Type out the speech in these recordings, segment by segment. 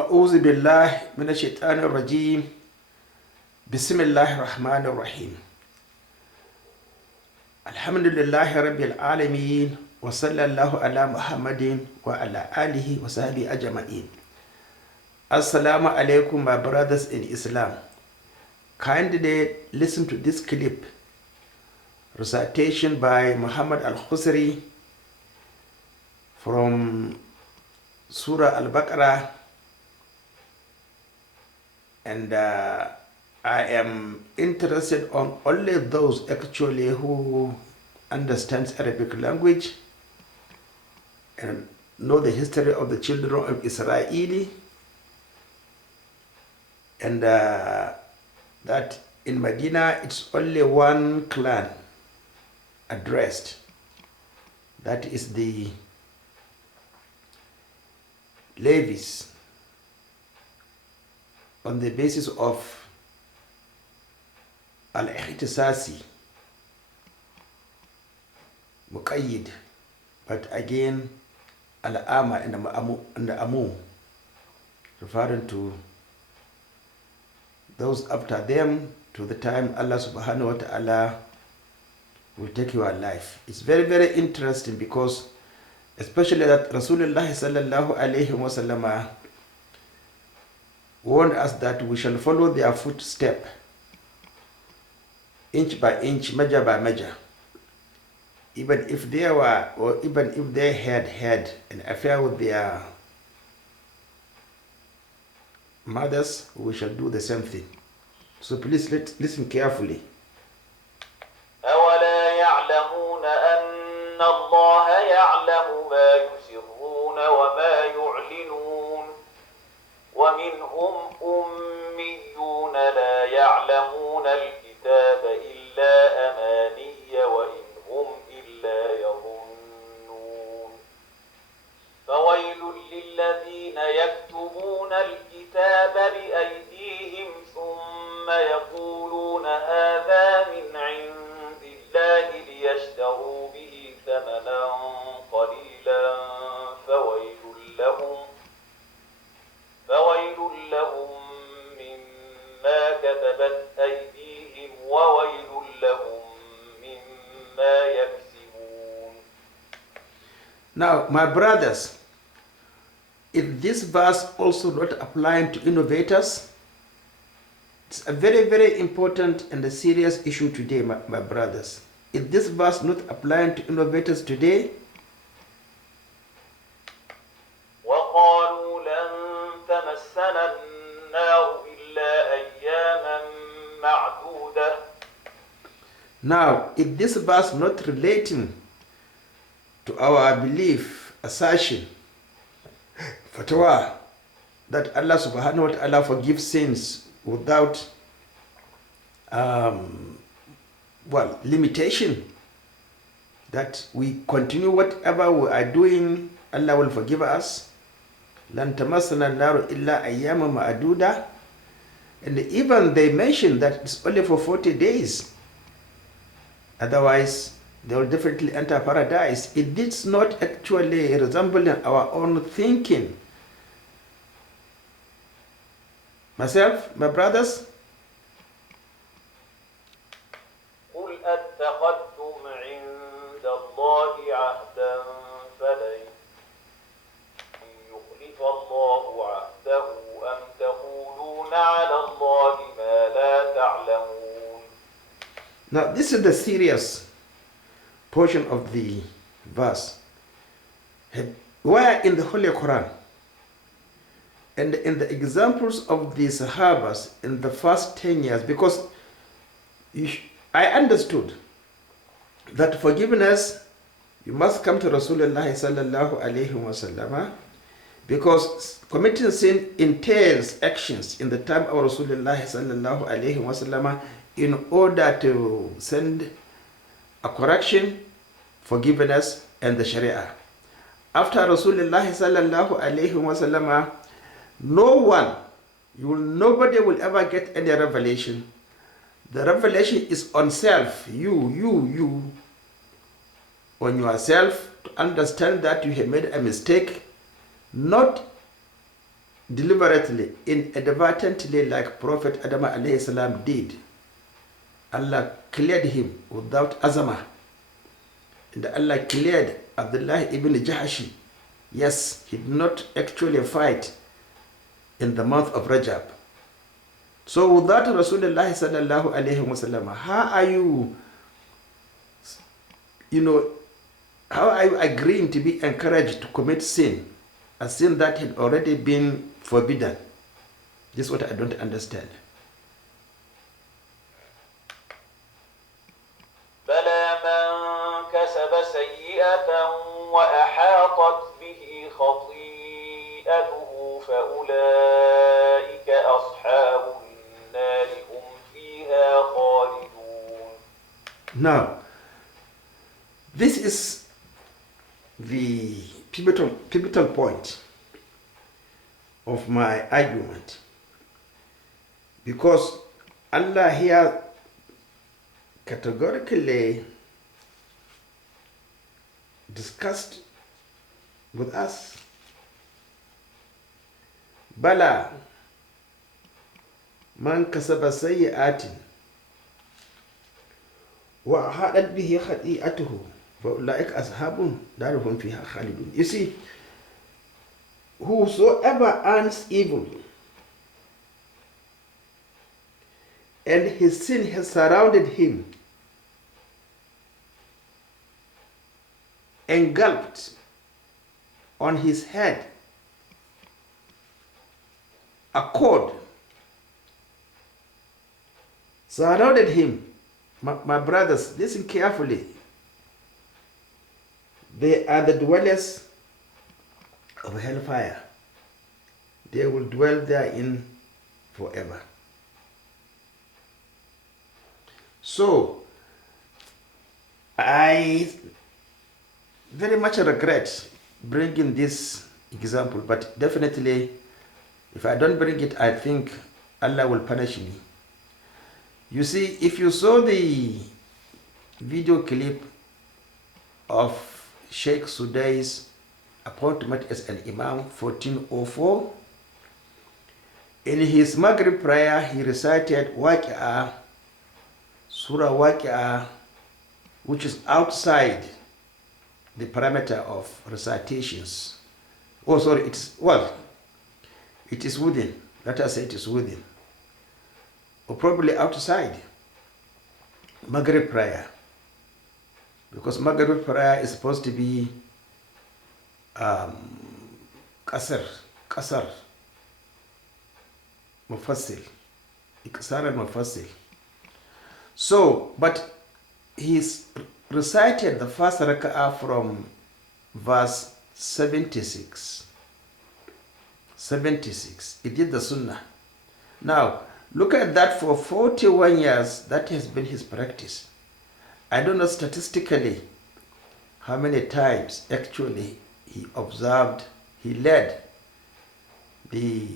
أعوذ بالله من الشيطان الرجيم بسم الله الرحمن الرحيم الحمد لله رب العالمين وصلى الله على محمد وعلى آله وصحبه أجمعين. Assalamu alaikum, my brothers in Islam. Kindly listen to this clip, recitation by Muhammad al-Khusri from Surah Al-Baqarah, and I am interested on only those actually who understand Arabic language and know the history of the children of Israel, and that in Medina it's only one clan addressed, that is the Levites, on the basis of al-ihtisasi, muqayyid, but again al-ama and the amu, referring to those after them to the time Allah subhanahu wa ta'ala will take your life. It's very, very interesting because especially that Rasulullah sallallahu alayhi wa sallam warned us that we shall follow their footstep inch by inch, measure by measure. Even if they were, or even if they had an affair with their mothers, we shall do the same thing. So please listen carefully. أولا يعلمون أن الله يعلم ما يسرون وما يعلنون ومنهم أميون لا يعلمون الكتاب إلا أماني وإن هم إلا يظنون فويل للذين يكتبون الكتاب بأيديهم ثم يقولون هذا من عند الله ليشتروا به ثمنا قليلا فويل لهم مما كتبت أيديهم وويل لهم مما يكسبون. Now, my brothers, is this verse also not applying to innovators? It's a very, very important and a serious issue today, my brothers. Is this verse not applying to innovators today? وقالوا لن تمسنا النار إلا أياما معدودة. Now, is this verse not relating to our belief, assertion, fatwa, that Allah subhanahu wa ta'ala forgives sins without limitation, that we continue whatever we are doing, Allah will forgive us? لَن تَمَسَّنَا النَّارُ إِلَّا أَيَّامًا مَعْدُودَةً. And even they mentioned that it's only for 40 days. Otherwise, they will definitely enter paradise. It is not actually resembling our own thinking. Myself, my brothers, قل أتخذتم عند الله عهدا فلن يخلف الله عهده أم تقولون على الله ما لا تعلمون. now this is the serious portion of the verse. Where in the Holy Quran and in the examples of the Sahabas in the first 10 years, because I understood that forgiveness, you must come to Rasulullah sallallahu alayhi wa sallam, because committing sin entails actions in the time of Rasulullah sallallahu alayhi wa sallam in order to send a correction, forgiveness, and the Sharia. After Rasulullah sallallahu alayhi wa sallam, nobody will ever get any revelation. The revelation is on self, you, on yourself, to understand that you have made a mistake, not deliberately, inadvertently, like Prophet Adam alayhi salam did, Allah cleared him without azama. And Allah cleared Abdullah ibn Jahashi. Yes, he did not actually fight in the month of Rajab. So without Rasulullah sallallahu alayhi wasallam, how are you agreeing to be encouraged to commit sin, a sin that had already been forbidden? This is what I don't understand. بلى من كسب سيئة وأحاطت به خطيئته فأولئك أصحاب النار هم فيها خالدون. Now, this is the pivotal point of my argument, because Allah here categorically discussed with us, Bala man kasaba sayyi'atin wa hadat bihi khati'atuhu fa ulaika ashabun darhum fiha khalidun. You see, whosoever earns evil and his sin has surrounded him, engulfed on his head, a cord surrounded him. My brothers, listen carefully. They are the dwellers of hellfire. They will dwell therein forever. So, I very much regret bringing this example, but definitely, if I don't bring it, I think Allah will punish me. You see, if you saw the video clip of Sheikh Sudai's appointment as an Imam 1404, in his Maghrib prayer, he recited Waqi'ah, Surah Waqi'ah, which is outside the parameter of recitations. Oh, sorry, it is within. Let us say it is within. Or probably outside Maghrib prayer. Because Maghrib prayer is supposed to be Qasr, Mufassil, Iqsar and Mufassil. So, but he's recited the first raka'ah from verse 76. He did the sunnah. Now, look at that. For 41 years, that has been his practice. I don't know statistically how many times actually he led the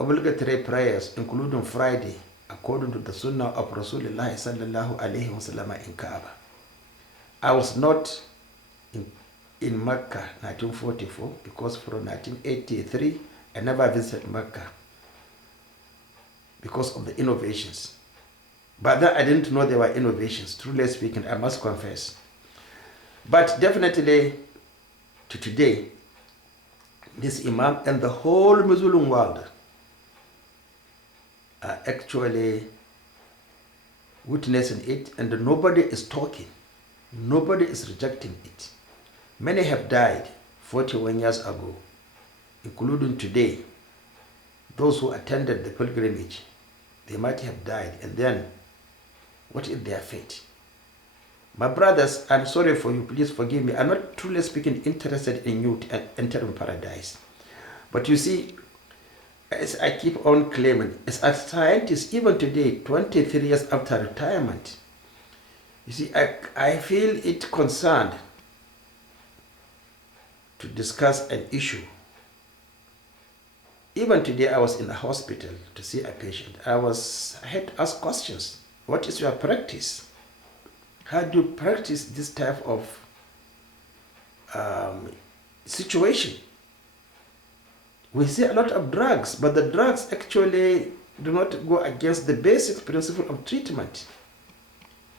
obligatory prayers, including Friday, according to the sunnah of Rasulullah sallallahu alaihi wasallam in Kaaba. I was not in Mecca 1944 because from 1983 I never visited Mecca because of the innovations. But then I didn't know there were innovations, truly speaking, I must confess. But definitely to today, this Imam and the whole Muslim world are actually witnessing it, and nobody is talking. Nobody is rejecting it. Many have died 41 years ago, including today. Those who attended the pilgrimage, they might have died, and then what is their fate? My brothers, I'm sorry for you, please forgive me. I'm not truly speaking interested in you entering paradise. But you see, as I keep on claiming, as a scientist, even today, 23 years after retirement, you see, I feel it concerned to discuss an issue. Even today, I was in the hospital to see a patient. I had to ask questions. What is your practice? How do you practice this type of situation? We see a lot of drugs, but the drugs actually do not go against the basic principle of treatment.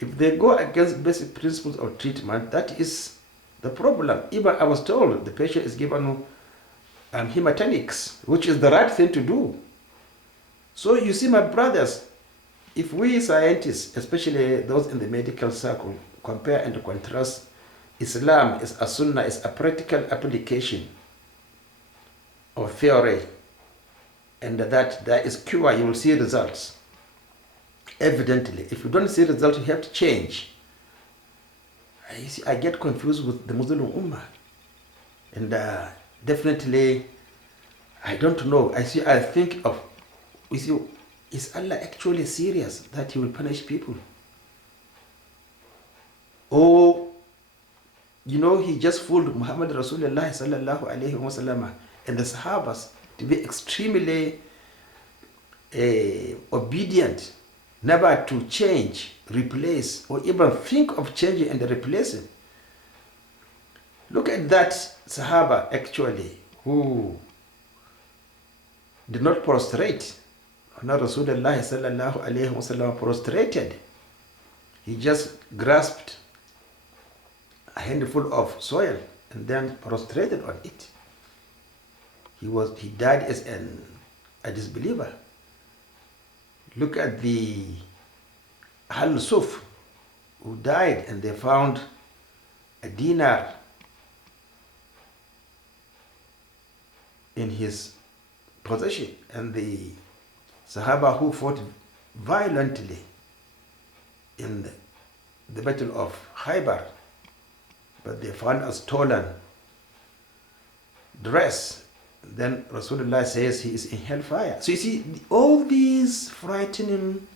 If they go against basic principles of treatment, that is the problem. Even I was told the patient is given hematinics, which is the right thing to do. So you see, my brothers, if we scientists, especially those in the medical circle, compare and contrast Islam is a sunnah, is a practical application of theory, and that there is cure, you will see results. Evidently, if you don't see results, you have to change. I get confused with the Muslim Ummah, and definitely, I don't know. I think of, is Allah actually serious that He will punish people? Or, He just fooled Muhammad Rasulullah sallallahu alayhi wa sallam and the Sahabas to be extremely obedient, never to change, replace, or even think of changing and replacing. Look at that Sahaba actually who did not prostrate. Not Rasulullah sallallahu alayhi wa sallam prostrated. He just grasped a handful of soil and then prostrated on it. He died as a disbeliever. Look at the Ahl Suf who died and they found a dinar in his possession, and the Sahaba who fought violently in the battle of Khaybar, but they found a stolen dress. Then Rasulullah says he is in hellfire. So you see, all these frightening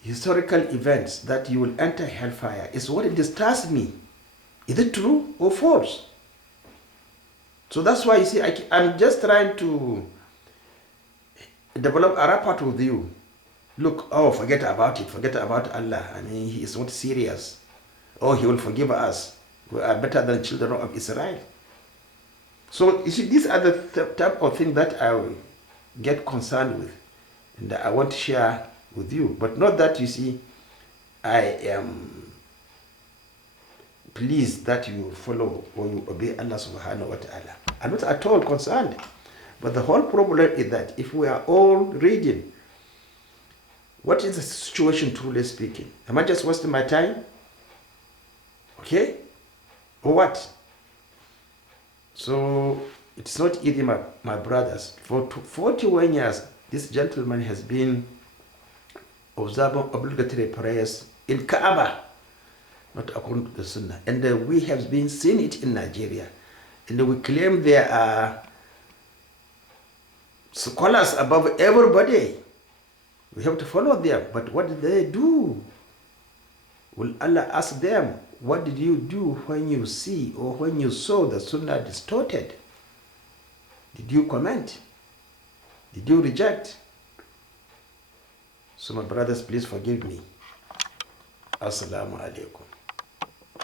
historical events that you will enter hellfire is what disturbs me. Is it true or false? So that's why you see, I'm just trying to develop a rapport with you. Look, forget about it, forget about Allah. I mean, He is not serious. He will forgive us. We are better than children of Israel. So you see, these are the type of things that I will get concerned with, and I want to share with you. But not that, you see, I am pleased that you follow or you obey Allah subhanahu wa ta'ala. I'm not at all concerned. But the whole problem is that if we are all reading, what is the situation truly speaking? Am I just wasting my time? Okay? Or what? So it's not easy, my brothers. For 41 years, this gentleman has been observing obligatory prayers in Kaaba, not according to the Sunnah. And we have been seeing it in Nigeria. And we claim there are scholars above everybody. We have to follow them. But what did they do? Will Allah ask them, what did you do when you see or when you saw the Sunnah distorted? Did you comment? Did you reject? So my brothers, please forgive me. Assalamu alaikum.